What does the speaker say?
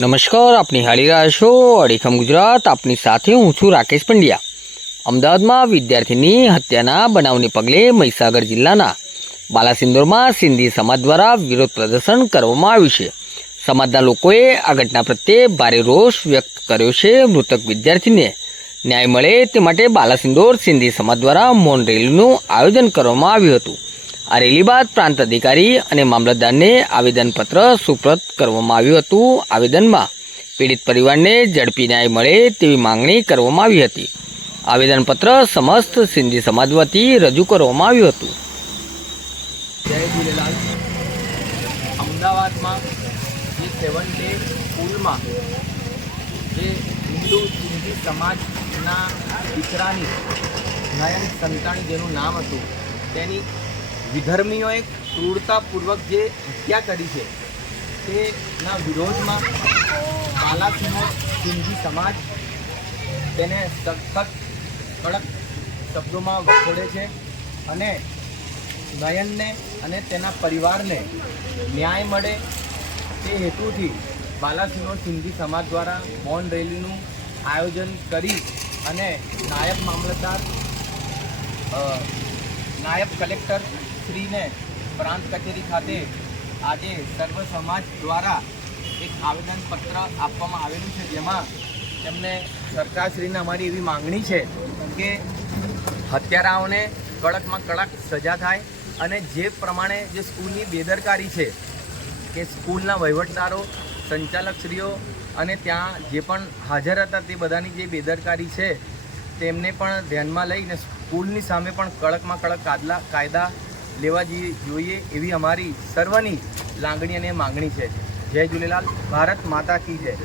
નમસ્કાર આપની હાલી રહ્યા છો અડીખમ ગુજરાત. આપની સાથે હું છું રાકેશ પંડ્યા. અમદાવાદમાં વિદ્યાર્થીની હત્યાના બનાવને પગલે મહીસાગર જિલ્લાના બાલાસિંદોરમાં સિંધી સમાજ દ્વારા વિરોધ પ્રદર્શન કરવામાં આવ્યું છે. સમાજના લોકોએ આ ઘટના પ્રત્યે ભારે રોષ વ્યક્ત કર્યો છે. મૃતક વિદ્યાર્થીને ન્યાય મળે તે માટે બાલાસિંદોર સિંધી સમાજ દ્વારા મૌન રેલીનું આયોજન કરવામાં આવ્યું હતું. આ રેલી બાદ પ્રાંત અધિકારી અને મામલતદારને આવેદનપત્ર સુપ્રત કરવામાં આવ્યું હતું. આવેદનમાં પીડિત પરિવારને ઝડપી ન્યાય મળે તેવી માંગણી કરવામાં આવી હતી. આવેદનપત્ર સમસ્ત સિંધી સમાજ વતી રજૂ કરવામાં આવ્યું હતું. જય ઝૂલેલાલ અમદાવાદમાં જે હિન્દુ સિંધી સમાજના દીકરાની નયન સંતાણી જેનું નામ હતું, તેની વિધર્મીઓએ ક્રૂરતાપૂર્વક જે હત્યા કરી છે, તેના વિરોધમાં બાલાસિંહો સિંધી સમાજ તેને સખત કડક શબ્દોમાં વખોડે છે અને નયનને અને તેના પરિવારને ન્યાય મળે તે હેતુથી બાલાસિંહો સિંધી સમાજ દ્વારા મૌન રેલીનું આયોજન કરી અને નાયબ મામલતદાર નાયબ કલેક્ટર શ્રીને પ્રાંત કચેરી ખાતે આજે સર્વ સમાજ દ્વારા એક આવેદનપત્ર આપવામાં આવેલું છે, જેમાં તેમને સરકારશ્રીને અમારી એવી માંગણી છે કે હત્યારાઓને કડકમાં કડક સજા થાય અને જે પ્રમાણે જે સ્કૂલની બેદરકારી છે કે સ્કૂલના વહીવટદારો, સંચાલકશ્રીઓ અને ત્યાં જે પણ હાજર હતા તે બધાની જે બેદરકારી છે તેમને પણ ધ્યાનમાં લઈને સ્કૂલની સામે પણ કડકમાં કડક કાદલા કાયદા લેવા જઈ- જોઈએ એવી અમારી સર્વની લાગણી અને માંગણી છે. જય ઝૂલેલાલ ભારત માતા કી જય.